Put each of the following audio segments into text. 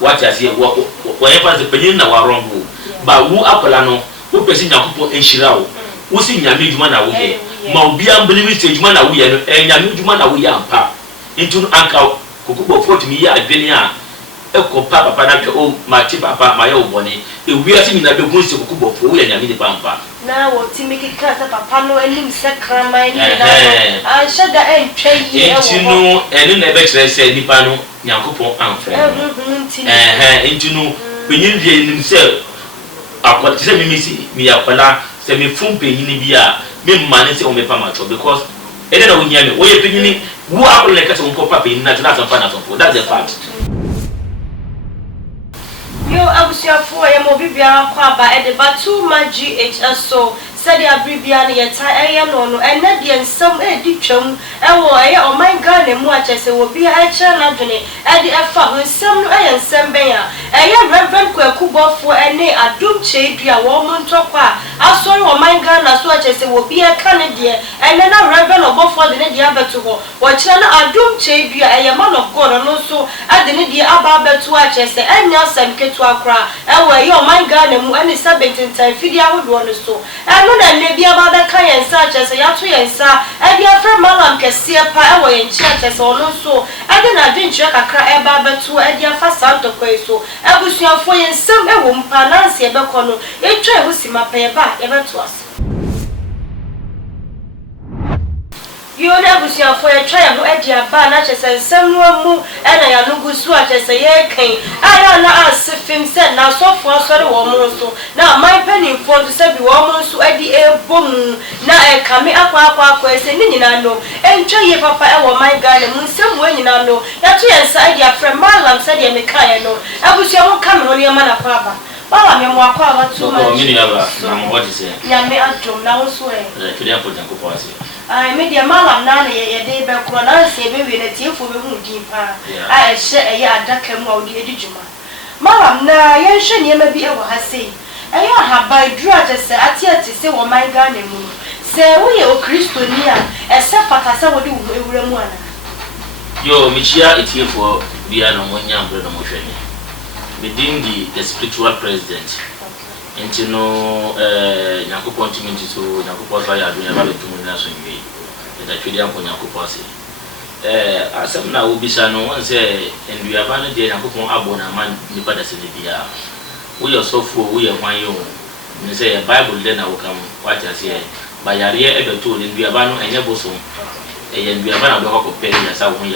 what I say, whatever the penny na warombo, but who apolano, who person Yakupo and Shirao, who sing Yamidman away, Maubian believe stage man away, and Yamidman away, pa into Uncle Kukubo 40 me, I've been here. Eko papa panacho o mati papa mayo boni e wiase nyina be gunse kukubo fo we nyame ni pampa na wo timiki kasa papa no anim sakra man ni na a shada entwe yi e wo ntinu enu na be kire se nipa no nyankopon amfre ntinu penyin die nim se akwati se mimisi mi akwala se me fun penyin bi a me mane se o me pamacho because ede na wonyame wo ye penyin wo akwala kasa won ko papa penyin na tuna sanfa na sanfo that's the fact. Yo, Obofour, I am Obibia Kwaba, and the Batuma GHS so said the Abribian yet I am no, and Nadian some edition, and why, my gun and watch as it will be a challenge, and the effort with some and some bear. I am Reverend Obofour and nay, a doom shade, dear woman talk. I saw my gun as much as it will be a Canadian, and then a Reverend Obofour the other to go. Watch a doom shade, I am man of God, and also I didn't the Abba to watch as the Nelson Akra, and where your mind gun and any subject in time, Fidia would want to so. And when I may be about the kind such as a Yatu and Sa, and your friend Malam can see a power in church as also. I didn't drink a cry about to a dear fast out of Queso. I was your for and some a woman, Nancy Becono, a tray was in my pay back ever to us. You never see for a trial at your banachas and someone move, and I am no good swatch as a year came. I am not as if him said now so far so woman so. Now my penny for to say woman so at the air boom. Now I come up question in I know. And try if papa or my guy and some way in I know. That's why inside your friend Malam said you make I know. I wish you won't come on your man of papa. Well, I'm your more too much. What is it? Yame Adom now swear. I made your Malam Nana a day back when I say baby in a tear for me deeper. I share a yard duck and won't get Juma. Malam, now, young Shania may be able to say. I have by drudges at yet to say what my gun and moon. Say, we are Christonia, except for Casa would do every one. Yo, Michia, it's here for Biano Monyam Motion. Within the spiritual president. And you know, Nakupon to me to Nakupos, I have been about 2 minutes in me. And I treat them for Nakupasi. As some now will be no one say, and we have a day Nakupon Abona man, Nipadas in Libya. We are Sofo, we are my own. And say a Bible, then I will come, what I say. By a year ever told in Biabano and Yabosom. And we have a dog of penny as I won't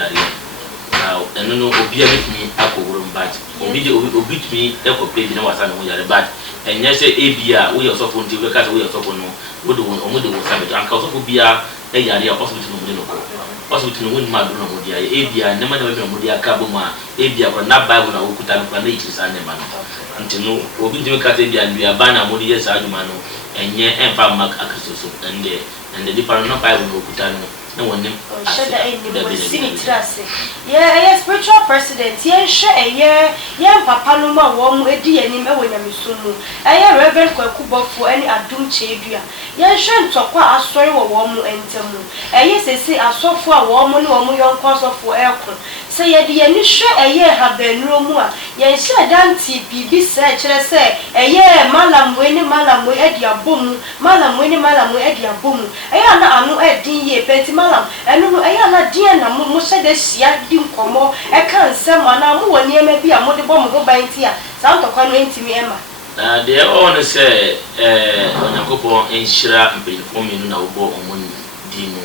now, and no obey me, I could room back. Obey me, echo pay, you know what I know, but. And yes, ABR, we also want to work as we are talking on what do Sabbath and Council of Bia, a yard, possible to know, possible to win Madonna Modia, ABR, never know Modia Cabuma, ABR, but not by when I would put on nations and the man. Until no, we do Catabia and we are Bana Modia's Argumano, and yet Empire Mark Acus, and the department of Bible Putano. No one named yeah, spiritual president, yeah, share, yeah, Papa Numa, warm, a dear, and him when I'm soon. I am Reverend Obofour any Adom Kyei-Duah. Yeah, sure, to acquire a story or warm and temu. And yes, they say, I saw for a woman or young cause of for aircon. Say, yeah, the initial a year have been no more. Yeah, sure, Dante, be said, say, a year, Malam, winning Malam, we at your boom, Malam, winning Malam, we at your boom. I am not no at D. Petty Malam, and no, I am not dear, and Musa de Sia, Dim Como, I can't send one more near maybe a mother bomb go by here. Sound of conveying to me, Emma. They all say, when I go for Inshira and pay for me, no go on one demo.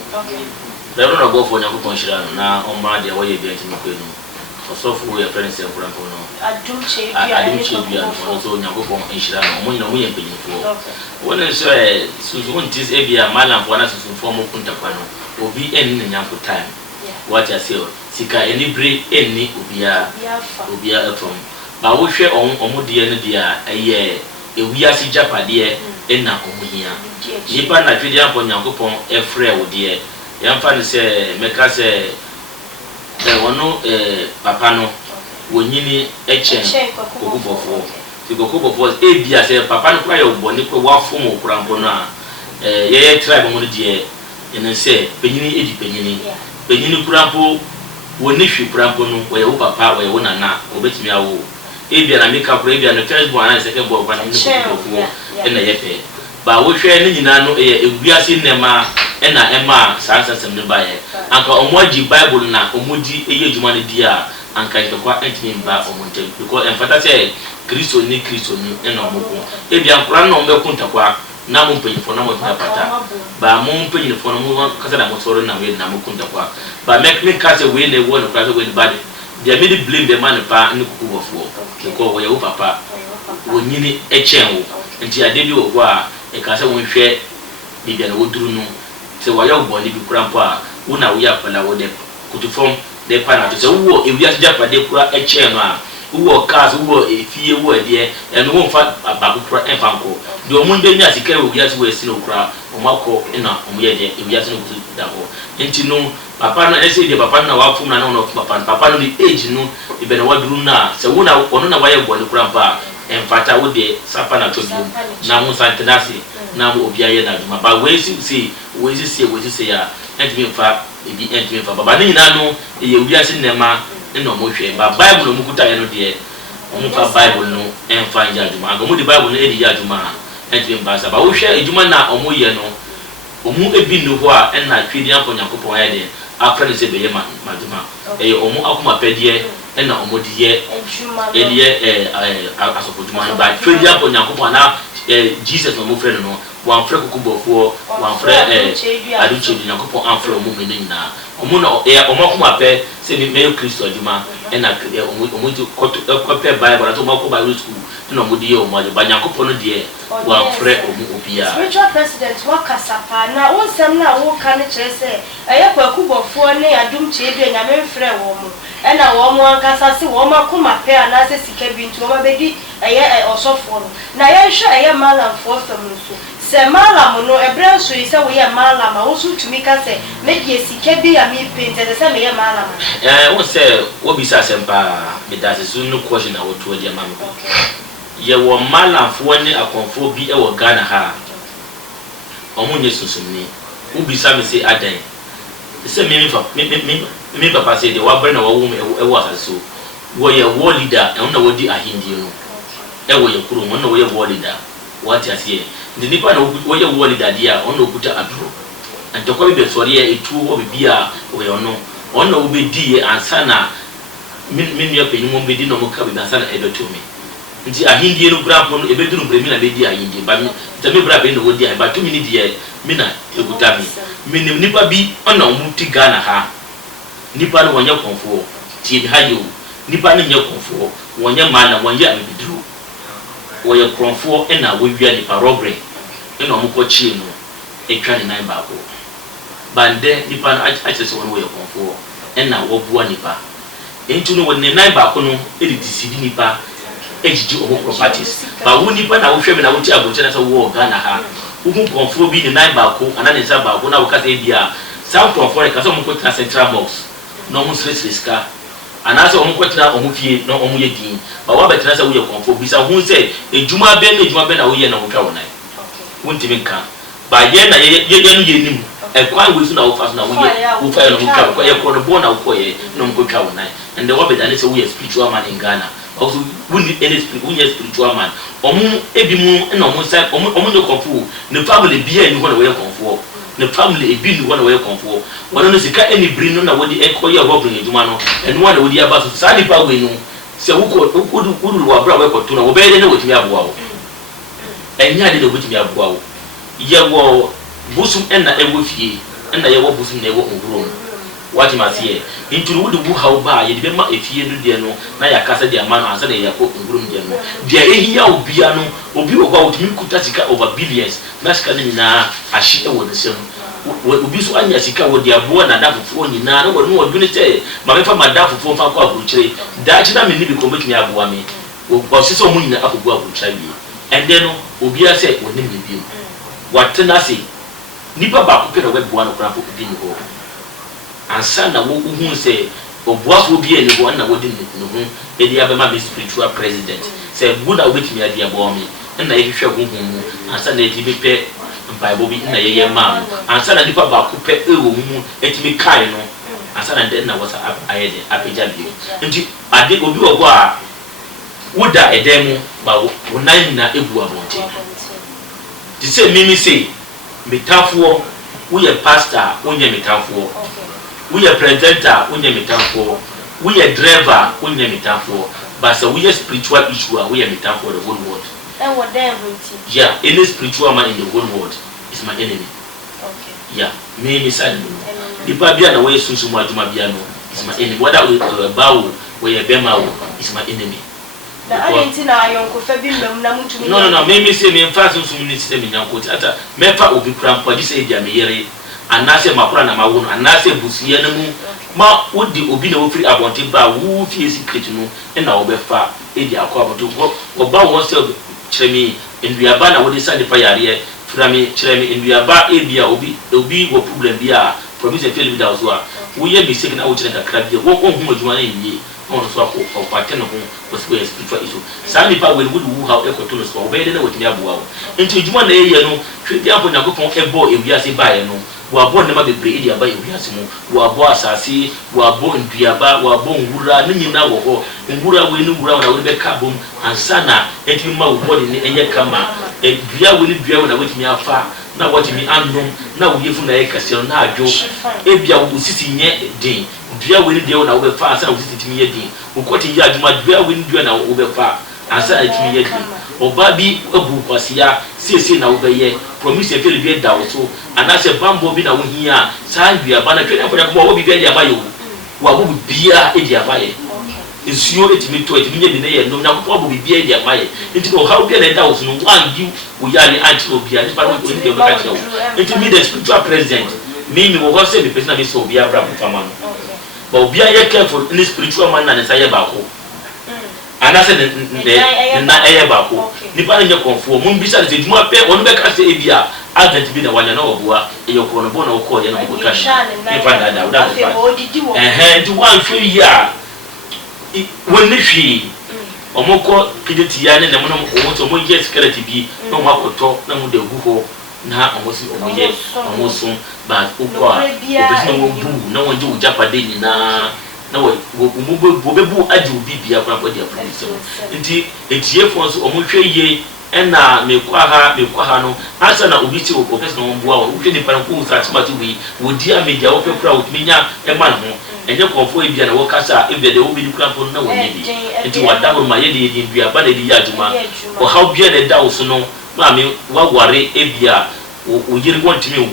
They don't go for Napo Shira now on my way you're going to Macano. For Sofo, your friends and Rampono. Adom Kyei-Duah, also Napo Inshira, we are paying for. When I say, Susan, this Abia, Malam, for us to form of Puntapano, will be any in Yanko time. What I say, Sika, any break, any Ubia from. But we share on Omodia, a year, a we are see Japadia, and now Omonia. Nipan, I feel upon Yankopon, a frail dear. Young fan say, make us say, there were no Papano, when you need a chain, Obofour. The Obofour, Abia say, Papa, cry of Bonico, one form of Crampona, a tribe on the dear, and I say, Penini, Penini Crampo, when if you Crampono, where Papa, where one and not, obey me. ebia na make up ebia no first born and second born kwan ni Obofour na ye pe ba wo hwe ni nyina no ewiase nema na ema sansasem ne ba ye anka omoji bible na omodi eye djuma ne dia anka kwa entimi mba omonte because emfata say Kristo ni na omoko ebia nkura na ombe kwa na mo mpanyifo na mo pata ba mo mpanyifo na mo kasa na mo soro na we na mo kunta kwa ba make me kasa we na wo no kasa we bad they made blame the man pa ni kuku Obofour because we wo papa wo nyini echen wo nti ade bi wo a e kasa wo hwe bibia na wo duru no se wa ya wo ni bi kura mpo a wo na wo ya pala wo de kutufom de pa na to se wo e wi asja pa de kura echen no a wo cars wo efie wo ade e no wo mfa ba kura enfanko de o mun de nya sikere wo biase wo esi no kura o mako na o mu ye de e biase no kutu da ho enti no papa na ese de papa na wa fum na no papa no the age no e be na waduru na se wo na ono na wa ye bo ne kura mpa emfata wo de sapa na to biom na mo santenase na mo obia ye na duma ba we si ya enti mfa ebi enti mfa baba ni na no e ye obiase nema no mo hwe ba bible no mukuta ye no de mo fa bible no emfa nja duma ga mo de bible no e di ya duma enti mba sa ba wo hwe eduma na omo ye no omu ebi no ho a na twedi ampo Nyankopon ya de afra ne se be ye maduma e omu akoma pedie na omo di ye eliye asofo duma ba twedi ampo Nyankopon na Jesus no mo frɛ no wan frɛ kuku Obofour wan frɛ Adom Nyankopon amfrɛ omo me nyina omo na omo akoma pe se me Kristo aduma na omo di kope Bible na to mo ko Bible school na omo di ye omo ba Nyankopon no de wan frɛ omo obia spiritual president wakasapa na wonsam na wo kan kire se eye kwaku Obofour ne Adom nyame frɛ wo mo na wo mo ankasa se wo makoma pe ana se sika bi nti wo mabedi eye Osofo na ye hwe eye malamfo fam nso se malam no ebre so yi se wo ye malam a wo so tumi ka se me die sika bi ya mi pente se me ye malam wo se wo bi sa sempa me da se so no question na wo to dia mam ye wo malamfo ne akonfo bi e wo Ghana ha omo nye susumni wo bi sa me se adan se me papa say de wa bre na wo wo e wo aso wo ye war leader e na wo di ahindi no e wo ye kuro mo na wo ye war leader what you see the nipa na wo ye war leader dia on no kuta adro antokwa be sori ye etu wo bibia wo ye no on na wo be di ye ansa na min ya penyi mo be di no mo ka be ansa na e be to me nti ahindi no bra mo e be duru bre mi na be di ahindi ba mi ta me bra be no wo di ba to mi ni di ye mi na e kuta mi ni nipa bi on na mo ti Ghana ha nipa no wonya konfo ti bi ha yo nipa no nya konfo wonya mana wonya abiduru wo ye konfo na wo wia nipa robbery na mo ko chi no etwa ni nan ba ko bande nipa no achese wo ye konfo na wo bua nipa entu no woni nan ba ko no e di disidi nipa ejiji obo properties ba wo nipa na wo hwe me na wo ti agoche na so wo Ghana ha wo konfo bi ni nan ba ko ana ne sa ba ko na wo ka se bia South konfo e ka so mo ko tra Central Box no mo sreska anase omo kwetena omo fie no omo ye din ba wa betena se wo ye konfo bisa hu se ejuma be na wo ye na wo twa wo nai wontimi nka ba ye na ye no ye nim e kwan wo su na wo fa so na wo ye wo fa ye no twa ko ye ko no bo na wo ko ye no mo twa wo nai and the wa betena se wo ye spiritual man in Ghana also we need any spiritual man omo ebi mu na omo sai omo no konfo ne family bia ni ho na wo ye konfo the family e bi ni wona we konfo wona no sika eni brin no na wodi ekoye robin eduma no enu wona wodi aba so sali pa we no se wudu wa bra we koto na wo be de na wotimi aboa wo enya de wotimi aboa wo ye wo busum enna ewo fie enna ye wo busum na ewo nguro wati masie inturu wudu bu hawo ba ye de be ma efie no de no na ya kasa de ama no ansa na ye ko nguro de no de ehia obia no obi wo kwa wotimi kuta sika over billions na sika ni na ahye ewo ne sem obi so anya sika wo de aboa na dafofo nyina no wo dune te ma me fa madafofo fa kwa aburukyire da chi na me ni bi ko metumi aboa me wo sisi o mu nyina akogu aburukyire bi and then obi a say wo ne me bi watena se nipa ba ko pe na we boa no kra fo bi ni ho ansa na wo hu se obuafo bi eni ho na wo di no hu e dia be ma be spiritual president se buda obetimi ade aboa me na ye hwehwe hu mu ansa na edi be pe Bible bi na ye ma ansa na nipa ba ko pe ewo mu etimi kai no ansa na den na wasa ayede apeja bi nti ade obi wo a woda edemu ba wonan na ebu abonte ti say mimi say metafo we a pastor onye metafo we a presenter onye metafo we a driver onye metafo but so we a spiritual issue we a metafo the whole world and what there yeah any spiritual man in the whole world is my enemy yeah me say the babia na we sunsun mu aduma bia no is my enemy whether we bawo we a bema is my enemy na alentina ayonko fa bi mmam na mutumi no me say me mfa sunsun ni system nyanko ata me fa obi kram kwa dis edia me yere anase makura na mawo no anase busuye na mu ma wodi obi na wo free abonte ba wo fie secret no na wo be fa edia akwa abonte wo ba wo se chiremi enduaba na wo de sande pa yare frami chiremi enduaba ebia obi wo problem bia promise feel bi da so a wo ye mistake na wo chire kakra bia wo hu adwuma na yie on so ko pateno ho was we spiritual issue sami pa we would who how ekoto no so obey na wotimi aboa wo enti adwuma na ye no hwe dia bo nyakopon ebo ewiase bae no wo abo na ma bebre edia ba ewiase mu wo abo asase wo abo nduaba wo abo nwura na nyina wo ho nwura we ni nwura na wo be ka bom ansana enti ma wo body ni enye kama dua we ni dua na wotimi afa na wotimi anom na wo yefu na ye kase na adwo ebia wo sisi nye din dua we ni dua na wo be fa ansana wo sisi timi ye din wo kwoti ya adwuma dua we ni dua na wo be fa ansana timi ye din oba bi abu kwasia sese na wo be ye promise e feel bi da wo so anase bambo bi na wo hia sa dua ba na twene afanya ko wo bi bi ya ba yo wo abu bia e dia ba ye nsuo etimi to etimi nye bi na ye no na ko abu bia e dia ba ye nti no how bia na da wo so no wan gi wo ya ni anti obi ani pa wo ni de ka tio nti me the spiritual president me wo say be person na me so obi abra mfama no but obi aye careful in spiritual man na say ba ko anase na eye ba ko ni pa nye konfo mun bisa de djuma pe onu be ka se ebia agent bi na wanya na oboa eyo ko no bo na ko ye na ko ka ni pa da da ndi wan hwe ya wonni hwi omoko kideti ya ne na mo omo mo ye security bi na mo akoto na mo de gu ho na omosi omoye omosun ba ukwa obesi na wo bu na wonje ujapade ni na wo bebu adi obi bia kwa body police nti etiefo so omohwe ye na mekwa ha no asa na obi ti obesi na wonbua wo hwe ni pan ko sa timati wi wodi amedia wo pepra wo minya ema no enye konfo ebia na wo kasa ebia de wo bi kura fo na wo nye bi nti wada wo ma ye de bia ba de di aduma o how bia de da wo so no ma me wa ware ebia wo yiri wontimi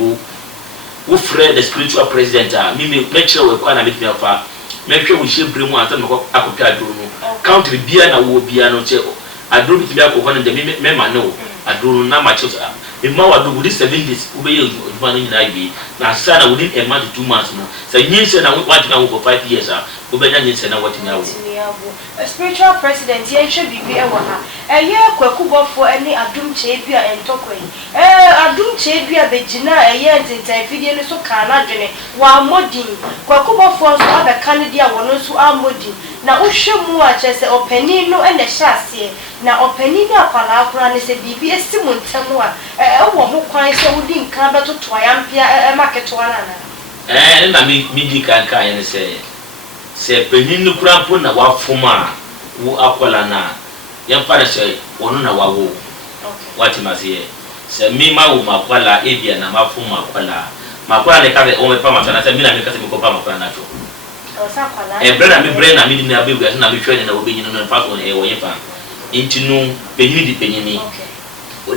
wo frɛ the spiritual president me lecture we kwa na me afa me hwɛ wo hyebre mu ata me akopia adoro no country bia na wo bia no che adoro bi bia akokɔ no de me ma ne wo adoro na ma che me ma wa do within 7 days wo be ye oduma no nyina yi na sa na within a month to 2 months no sa nyinse na wa tina wo for 5 years wo be nya nyinse na watimi awo spiritual president ye hwɛ bibi e wo ha eye kwakubofo ani Adom Kyei-Duah entokoi Adom Kyei-Duah begina eye ntintan fidie no so kana dwene wa modin kwakubofo so abeka ne dia wono so amodin na wohwɛ mu a kyese opani no ene hyase na opani na apala akora ne se bibi esi mu ntamo a wo ho kwan se wodi nkan betoto ayampia maketo ana na mi di kan ne se penin no kura po na wafoma wo akola na yamfara se wono na wawo wati masiye se mi ma wo makola ebia na mafoma makola ne ka o me pa matana se mi na me ka se me ko pa makola na to o sa kola brenda mi brenda mi ni na bebu na mi hwene na wo benyin no fa so ne wo yefa intinu penyini di penyini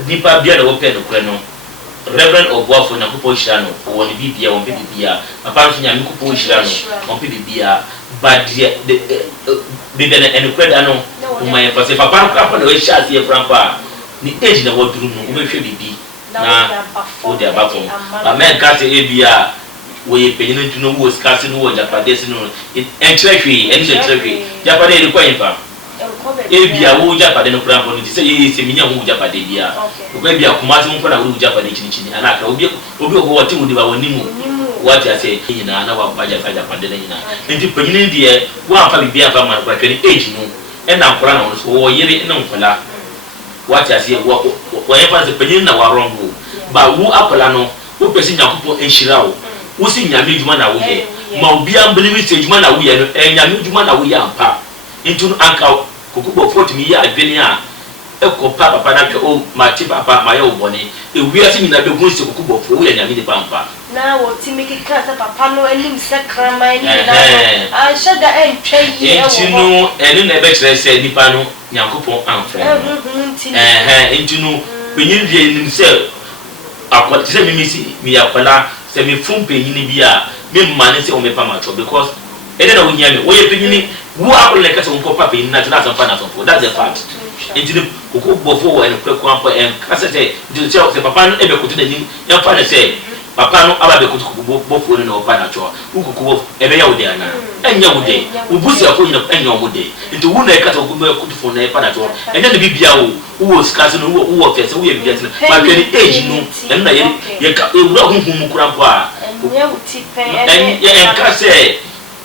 nipa bia na wo pe no kure no Reverend Obofour na kupo shirano woni bibia won bibia papa so nya mi kupo shirano won bibia but the bibia na enkweda no umanye pase papa ko na we share ye franpa ni age na woduru no umehwe bibi na o de abafo ba men ka se ebia we penyino ntuno wo skase no wo japade se no entrehwe entrehwe japade ri kwa impa ebia wo japade no kura no se ye se minya wo japade bia ko bia kumati mo na wo japade chini anaka obi ko wati wo diba wonimu wati ase nyina na wa baja fa japade na nyina enti penyini de wo amfa bibia fa man kwa twene age no na nkora na wo so wo yere na nkola wati ase wo yefa se penyini na wa rongo ba wo akola no wo pesi nyakopo enhira wo si nyame djuma na wo ye ma obi ambeli wi se djuma na wo ye no nyame djuma na wo ye ampa into anka Obofour to me ya adwene eko papa na hwe o ma ti papa ma ye obone e wiase nyina be hu se Obofour wo ya nyame de pampa na wo ti me kika ta papa no anim se krama ni na a shada entwa yi e wo enu na be kire se nipa no Nyankopon amfre entinu penyin die nim se akwati se mimisi mi akwala se me fun penyin bi a me mane se o me pama cho because ede na wo nyame wo ye penyin wo akwala ka se wo papa penyin na tena sanfa na sanfo that's the fact entinu Obofour en kwekwa pa en kasete entinu se papa no ebe kotu na ni ya fa na se papa no aba be kotu Obofour no pa na cho ukukubo ebe ya wode ana enya wode ubusi akọ nyina enya wode nti wo na e kata kotu fo na e pa na cho enya ne bibia wo skase no wo fese wo ye bibia tena ma kwani age no enna ye ka ewura hunhum kura po a enya wuti pe en kase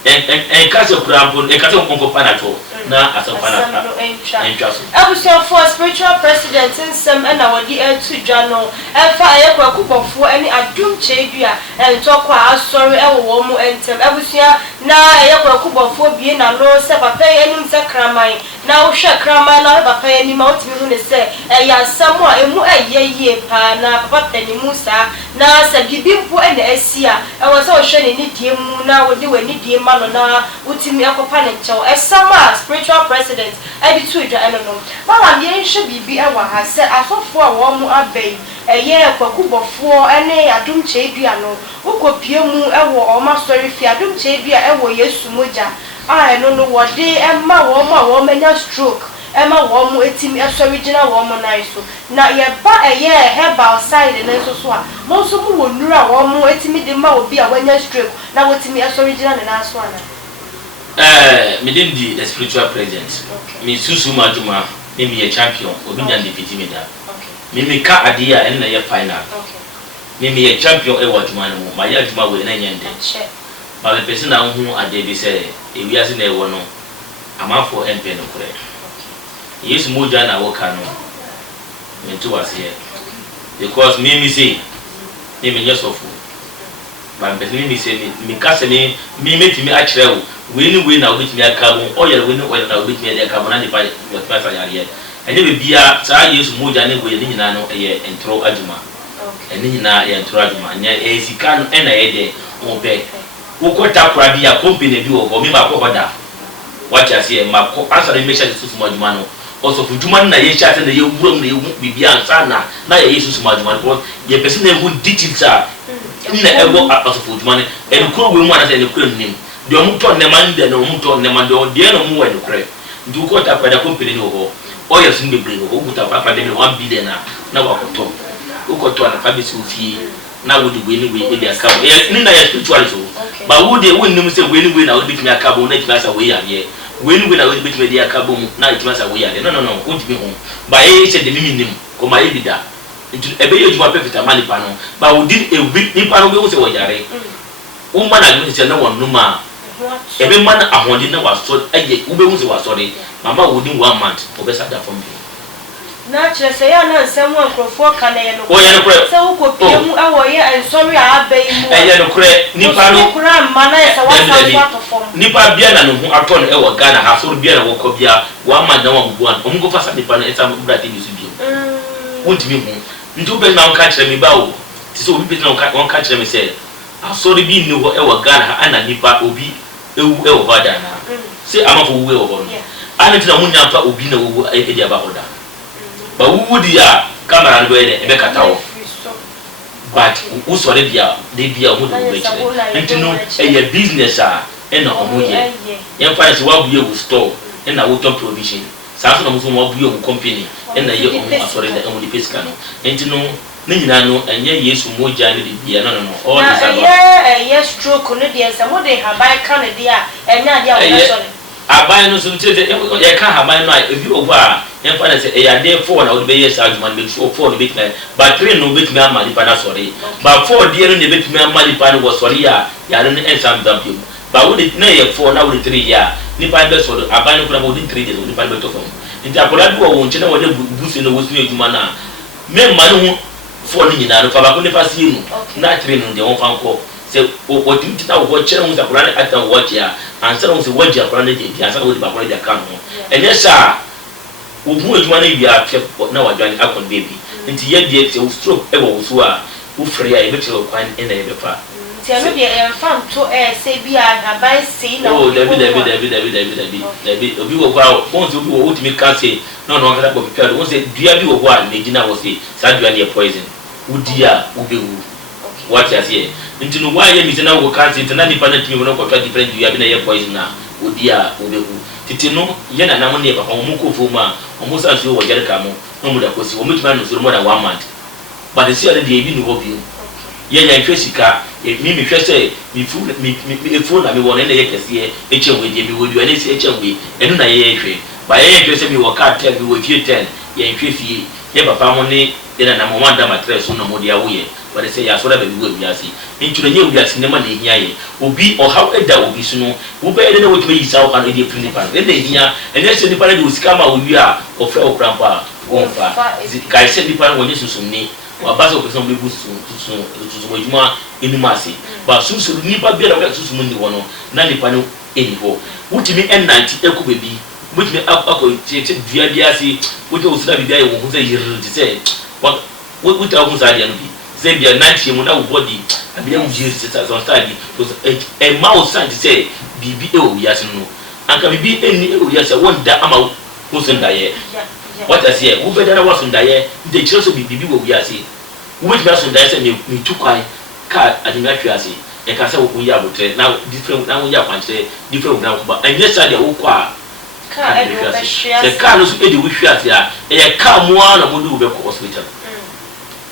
en kase kura po en kase ko pa na cho na asampa na entra so abusia for spiritual president nsem na wodi etu dwa no efa ayekwa Obofour ani Adom Kyei-Duah entokwa asori ewo mu entem abusia na ayekwa Obofour bie na no se papa enim se kraman na wo hwe kraman na papa enim ma otimi hu ne se ya samu a emu ayeye pa na papa panimu sa na se bibimpo ene asia ewo se wo hwe ne ni die mu na wodi wani die ma no na utimi akopa ne nchew esama spiritual president I be too dry no mama me nhwe bibi e wa ha se asofo a wo mu abei eye Obofour ene Adom Kyei-Duah no ukopie mu e wo o ma story fi Adom Kyei-Duah e wo Yesu moja ah no no wo de e ma wo menya stroke e ma wo mu etimi e so original wo mu nai so na ye ba eye herbal side ne so so a mo so mu wo nura wo mu etimi de ma obi a wanya stroke na wo timi e so original ne na so ana me didn't the spiritual president. Me susu majuma, me be a champion, obi nya defeat me da. Me ka adia and na final. Me be a champion e wajuma no, ma ya juma we na nyende. But the person na hu ade bi say e wi ase na e wo no, amafo MP no kure. Yes moja na wo ka no. Me to was here. Because me say me nya Sofo. But person me say me ka se me metimi a kire wo. We na obit me akabo oil we no oil na obit me dey akabo na dey buy your price ayare ene be bia saa Yesu moja ne we ni nyina no eye entro aduma ene nyina ye entro aduma nya e sika no ena ye de obe wo kota kura bia company bi wo me ma ko hoda watch as here ma ko answer make sure Yesu aduma no also for duma na ye sha na ye wuram na ye bibia ansa na ye Yesu aduma ko ye person na who did it sir na e wo also for duma ne en kuro we mu ana say ne kuro nim de omuto ne mande na omuto ne mande o de no mu wa no kre ndu ko ta pada company no ho o ya sun bebre no buta papa de 1 billion na wa ko to o ko to na fa be si ofie na wo de we ni we e de aka e ni na ya spiritual so ba wo de wo nim se we ni we na wo de bitimi aka bo na timi asa we ya ye we ni we na wo de bitimi de aka bo na timi asa we ya no o timi ho ba e se de mimi nim ko ma e bida ebe ye juma perfect amani pa no ba wo di e week ni pa no we wo se wo yare o ma na se na won no ma ebe man ahodi na waso eye ube hu se waso de mama wodi 1 month obesa da from na chere se ya na nsem ankrofo ka na ye no o ye no kure se wo ko pie mu awo ye ansori a abai mu ye no kure nipa no kure ma na ye se waso ato fom nipa bia na no hu ato no e wo Ghana ha so bia na wo ko bia 1 month na wo bu an omugo fasa nipa na eta bra te bisu bi wontimi hu ndu be na onka chere mi ba o ti se obi be na onka chere mi se asori bi ni wo e wo Ghana ha ana nipa obi ewu e wo bada na se amafo wu e wo bo no ana tina munya pa obi na wu e dia ba hoda ba wu di ya camera no be e be kata wo but wu so de bia wu de be chire ntino e ye business a e na omo ye ye fa se wa bu ye wu store e na wo top provision sa so na mo so mo bu ye wu company e na ye omo asore da omo di pesika no ntino ne nyina no enye Yesu moja ne bibia no all this about yes stroke no dey say mo dey habai kan dey a enya dey a wo so abai no so tete ye kan habai no a ebi obo a ye fa na say e ya dey 4 na wo be yes argument make sure 4 no bit na but 3 no bit me amali pa na sorry but 4 dey no bit me amali pa no wo sorry ya ya no ensam dam bi but wo dey na ye 4 na wo dey 3 ya ni pa be so abai no kura wo dey 3 days wo dey pa be to fam nti akola bi wo nche na wo dey busi no wo su ejuma na me ma no for ni nyina no fa ba ko ne fa sie nu na 3 no de won fa nko say what you did now watch on the planet at the watch here and some of the watch your planet and some of the back their camp and yes sir who money we are kept now joining up on baby into yet the stroke ever who free a bit of quite in a paper. Tell me the farm to say be I buy say no David you go once you go to me can say no that will be once say do you go one Medina was say sadly poison would dear ube what you say into no why you now go can't internet dependent you know different you have been a poison now would dear ube titino yena na money papa omuko foma omusa nso wo jere kamo no mu da kosi wo mituma no so more than 1 month but the see already e bi no hobi yenya hwe sika mi hwe se mi fu na mi wona na ye kese e chenwe je bi wodi ani se e chenwe enu na ye hwe ba ye hwe se mi wo ka 10 bi wo fie 10 ye hwe fie ye papa mo ne ina na mo manda matres no mo dia wo ye but say ya so da be bi wo biasi nturo nye biasi ne ma na ehia ye obi o how eda obi so no wo be ede na wo tumi yisa wo kan ede free pan ede ehia ene se ni pan de wo sika ma wo wi a o fe o krampa wo fa kai se ni pan wo nye susum ni wa ba se o person be bu susum ejuma enumase ba susum ni ba bi na wo susum ni wo no na ni pan eni ho wo tumi en90 eko bebi wo tumi akọ tie dua biasi wo de wo sira bi aye wo ho se yirri se wo ta wo sa dia no bi say be 90 mu na wo body abi am je sita so start because a mouse stand say bibi e o yas no anka bibi eni e o yas won da ama wo so ndaye what I say wo be da wa so ndaye de kire so bibi wo yas wo be da so ndaye say me tukwai ka adimia hwe ase e ka say wo ya botre na different na wo ya kwanche different na ko ba anya sa de wo kwa ka e do be hwe ase ka no so e de wo hwe ase a e ka mo na mo do be ko hospital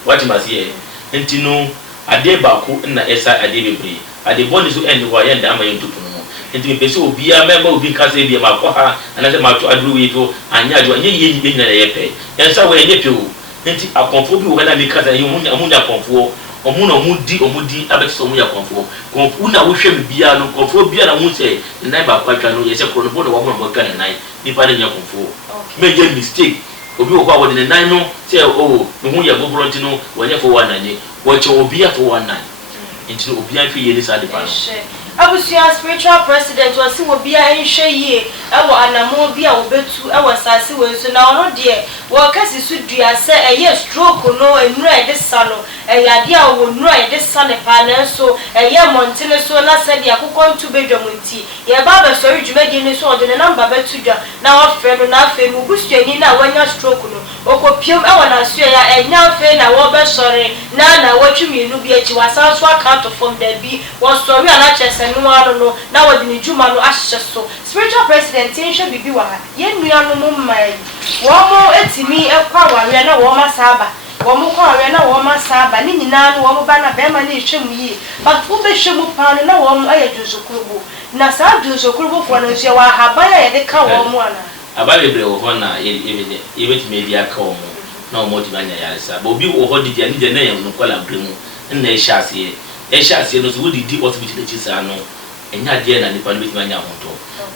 what must say entino ade baako na esa ade bebre ade boni so ende wa yenda ama yentupu no enti pese obi a memba obi ka se bi ma ko ha anase ma to aduru wi to anya ado anye ye nyi na ye pe ensa wo ye pe o enti akonfo bi wo kana mi ka se ye munya konfo omudi abeso mu ya konfo na wo hwe bia no konfo bia na wo se nai ba kwa twa no ye se kro no bo no wo mo ka na nai ni pa nya konfo me ye mistake obi wo kwa wo ne nan no se o me hu ye bobro ntino wo nya fo wa nanye wo che obi afo wa nan ntino obi an fi ye ni sa de pa no abusia spiritual president was see obi a nhwe ye ewo anamo bi a obetu ewo sase we so na ono de wo kasi su dua se eye stroke no enura e de sano eyade a wo nura e de sane pa na so eye montene so na se de akokọ ntu bedwam nti ye ba ba so dwumadi ni so de ne number betu dwa na wo frɛ no na afa mu busuani na wanya stroke no okopiem ewo na so ya enya afa na wo be sore na wo twimi nu bi achi wasa so account from there bi wo sore ana chese no na wodi ni juma no ahye so spiritual president ensho bibi wa ha ye nua no mmai wo mo etimi ekwa ware na wo masaba wo mo kwa ware na wo masaba ni nyina no wo mo ba na be ma na ehwem yi but wo be hwem pa no na wo mo aye duzokrubo na sa duzokrubo fo na so wa ha ba ya de ka wo mo ana ababebre wo ho na ye betime dia ka wo mo na wo mo ti banya ya sa bo bi wo ho di dia ni de na ye no kwala bremu na e hyase no so wodi di hospital de chisa no enya de na nipa no betime anya honto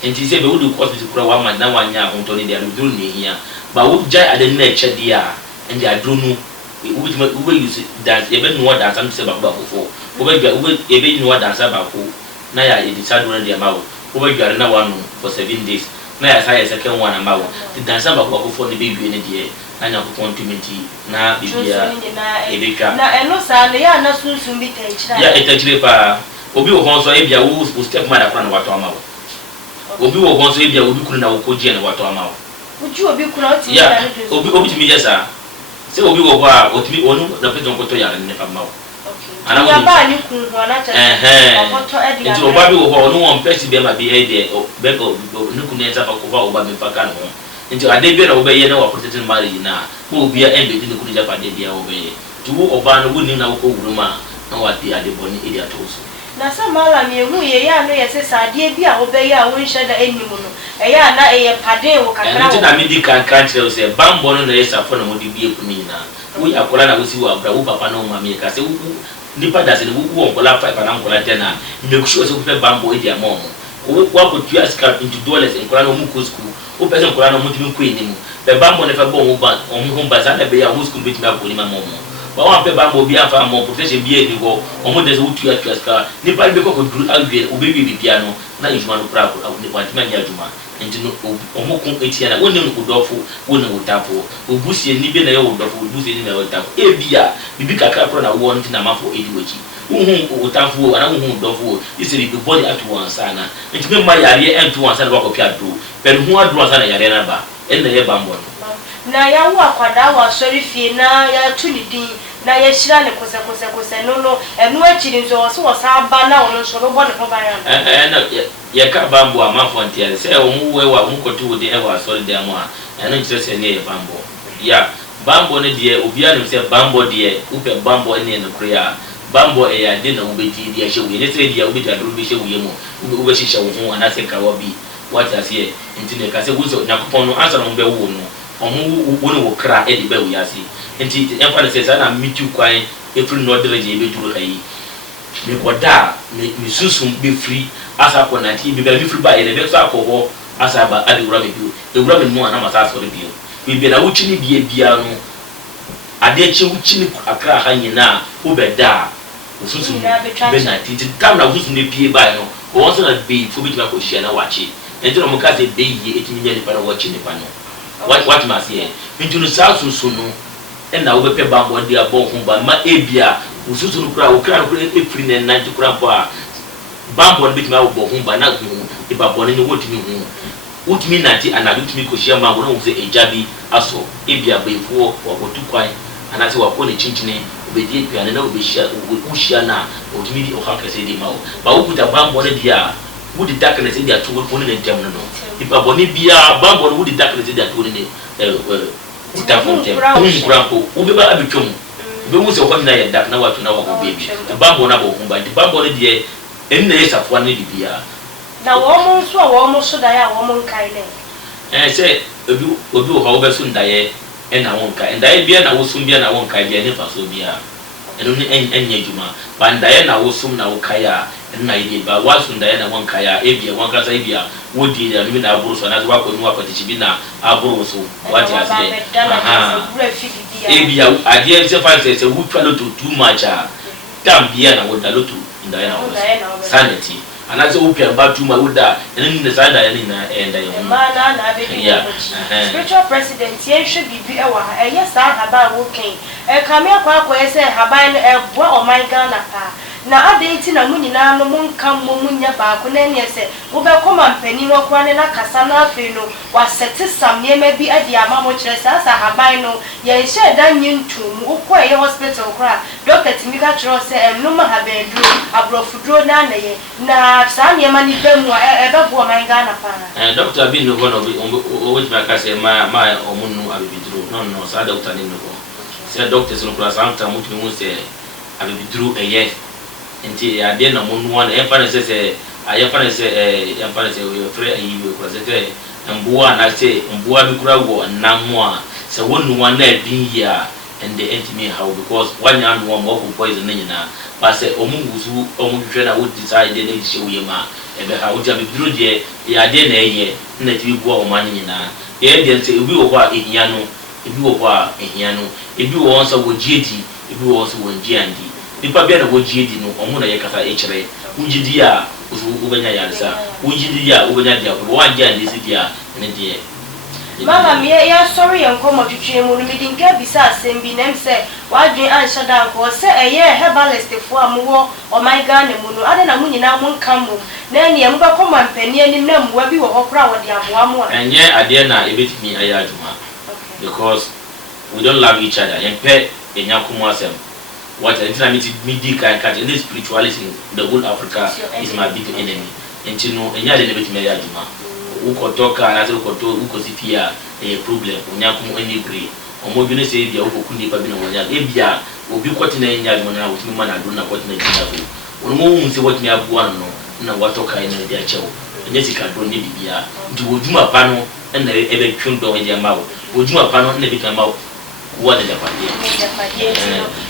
enti se be wodi hospital kura wa man na wanya honto ni dia no duru ni hia ba wo jai ade na eche dia ende aduru no wo betime wo use dance e be no dance am se ba fo wo be gwa wo e be no dance ba ko na ya e decide na dia ma wo be gwa na wanu for 7 days na ya sai second one ma wo the dance ba ko fo ne be wie ne die na nya ko continuity na bibia e be twa na eno sa ne ya na sunsun bi tenchira ya etachire pa obi wo honso e bia wo step mother kwa na wato ama wo obi wo honso e bia obi kunu na wo koje na wato ama wo uju obi kunu o ti ya obi timi jesa se obi wo kwa otimi onu na pe don ko to ya ne fa ma wo ana wo ba ni kunu ho na cha oboto e dia nti oba bi wo ho no won pesi be ma bi e de be ko ni kunu e ta fa ko ba oba me fa kan ho nti ade bi na wo be ye na wa protecting marriage na ko obi a embe di kunu ja pa de bia wo be tu wo oba no woni na wo ko wuruma na wa di ade boni e dia to so na samala mi hu ye ya no ye se sadie bi a wo be ya wo nhye da enim no e ya na e ye pade wo kakra wo nti na mi di kan kire se bambo no na ye safo na mo di bi eku ni na wo ya kola na wo si wo abra wo papa na wo mama ye ka se wo nipa da se wo wo kola 5 na kola 10 na make sure se wo pe bambo e dia mo wo ko tua ska into dollars en kola no mu ko school wo pese kola no mu timi ko enim be bambo ne fa bo wo ba o mu ba za na be ya wo school bit na ko ni mama mo But one paper will be a far more protection be any war, or more than what you have to ask her. Nipal be cocked do agree, obey the piano, now is one proud of the Pantimajuma, and to know Omokun 18, one of Obofour, one of Obofour, Obusi and Libyan Obofour, Busi in our town. Ebia, the big capron I want in a month for 80 weeks. Obofour, and Obofour, is a big body at one sana, and to make my area and to one side walk of Piatu, but who are drawn a Yarena, and the Bambon. Na ya wa kwada wa sori fie na ya tuni din na ya shira ne kose no enu akiri nso so wasaba na ono so bo ne ho ba ya na ya ka bambo amafo ntia se o mu we wa mu kotu de e wa sori de amu a enu kire se ne bambo ya bambo ne de obi anu se bambo de upe bambo ne no prayer bambo e ya de na ubeti de ya shewu ne se de ya ubeti aduru be shewu ye mu ube shisha wo ho ana se ka wo bi what as here ntine ka se wo so nyakopon no answer no be wo no omu woni wo kra e di be wo yasi enti emfa se sa na mitu kwan efri no de reje be duru kai me koda me susum be free asa ko na ti be be free ba e be so akoho asa ba adi wura me bi e wura me no ana masa so bi bi be na wuchi ni bia no ade che wuchi ni akra ha nyina wo be da susum be na ti tam na susum ne pie ba no wo so na be fo bi ma ko hia na wachi enti no mo ka se be yi etimi nya ni pa na wachi ni pa no what must here into south sunu and now we pay bambo dia bon humba ma ebia usunu kura ukra e free na nanti kura ba bambo bit ma bo humba na hu e babo ne wotimi hu wotimi nanti ana wotimi ko shia ma wona use ejabi aso ebia befuo wakotu kwan ana se wako ne chinchine obedi pia na obeshia ushia na wotimi di ohakase di ma ba ukuta bambo ne dia would the darkness in their two only in terminal. If a bonny be a bamboo, would the darkness in their two in the grandpa, who be a become. We was a 1 night that now to know baby. The bamboo number, but the bamboo dear, and the of 1 beer. Now almost so die woman kind. And I said, you will do however soon die, and I won't kind. And I be and I will soon be and I won't kind, never so be. And only any Juma, but Diana will soon now Kaya. Na ide ba wasu ndaya na wanka ya ebia wanka sa ebia wodi ya nimi na aburu so na zo wako nwa kwati chibi na aburu so wati asiye ebia adie se fa se wutwa loto too much a tambia na woda loto ndaya na sanity anaze upia ba too much woda eni ne sada ya ni na enda yo mana na be spiritual president ye hwe bibi e wa eye sa haba wo ken e kame akwa ese haba e bo o my Ghana pa na adenti na munyina no monka munya ba ko na ne se wo be koma mpani wo kwa ne na kasa na afi no wa sete sam niema bi adi ama mo kire sa haban no ye hye da nyintum wo kwa ye hospital kra doctor timika kire se enum habendro abrofudro na na ye na sa niema ni be mu e be bo man Ghana pa doctor bi no go no o we ba ka se ma omunu abibidro no sa doctor ni no go se doctor se no kra sa anta mutu mu se abibidro eye nti ya de na monu wana emfa na se ayefa na se emfa na se we free ayi we kura se mbuwa na se mbuwa bi kura go namu a se wonu wana bin ya and the intimate how because one yan one more poison nyina ba se omugusu omugwe na wo decide na di we ma ebe ha wo ja bi duro de ya de na eye na ti bu o ma nyina ye de se ebi wo kwa ehia no ebi wo kwa ehia no ebi wo onsa wo jiedi ebi wo onsa wo njiandi nipa bia na wojiedi no omo na yekasa ekire wujidi a ubenya yansa wujidi a ubenya dia ko wanja ndisi dia ne die mama me ya sorry enkomo twetwe mu no midinka bisa asembi nem se wadwen ansha da ko se eye herbalist fo amwo o my Ghana mu no ade na munyina mu nka mu na ne mu ba koma mpani anim na muwa bi wo hokra wo de aboa mu enye ade na ebetimi ayaduma because we don't love each other empe enyakomo asem what intermediate can catch in this spirituality the whole Africa is my big enemy and you know enya de nebeti meya juma ukotoka na ukoto ukosifia problem onyaku any pray omo bi ne say dia ukokuni pa bi na wonya ebia obi kwoti na enya juma na otimi ma na do na kwoti na jina so ono mo nse what me abuwa no na watoka ina dia chewo enya sika do ne bibia ndi woduma pa no na ebe twundo we dia mawo woduma pa no na bi kan mawo what the Japan.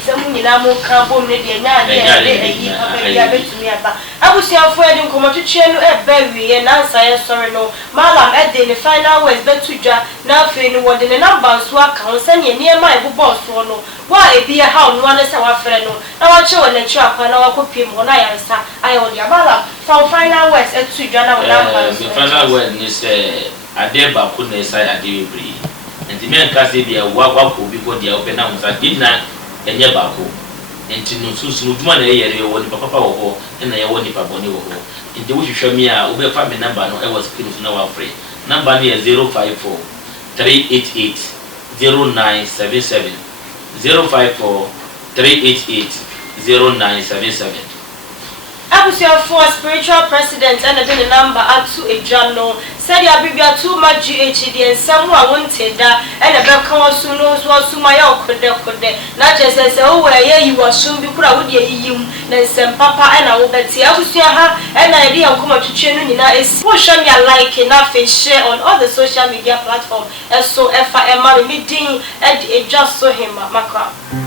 Some Yamo Carbon, maybe a yard, to me about. I was your friend in Comatucheno at Berry and answer, sorry, no. Malam at the final was better to jar, now feeling what in a number of swag council near my boss for no. Why be a hound, one is our friend? Now I show a trap and I could pay when I answer. I own your mother. For final words at Sujana, the final word is a dear Bakuna side at the breed. And the men can say they are walk before they open arms at dinner and your bako. And to no smooth one a year, you want papa or and I want if I want you. In the way you show me, I will find number. No, I was close now afraid. Number near 054 388 0977 054 388 0977. I was your four spiritual president and the number up to a journal. Said you are too much GHD and someone wanted that and a back soon knows what Sumaya could not just as oh, yeah, you will soon be put out you, then some papa and I will bet you. I was your an idea of come to Chenina is push on your like enough and share on all the social media platforms. And so, if I am meeting and it just saw him, Macra.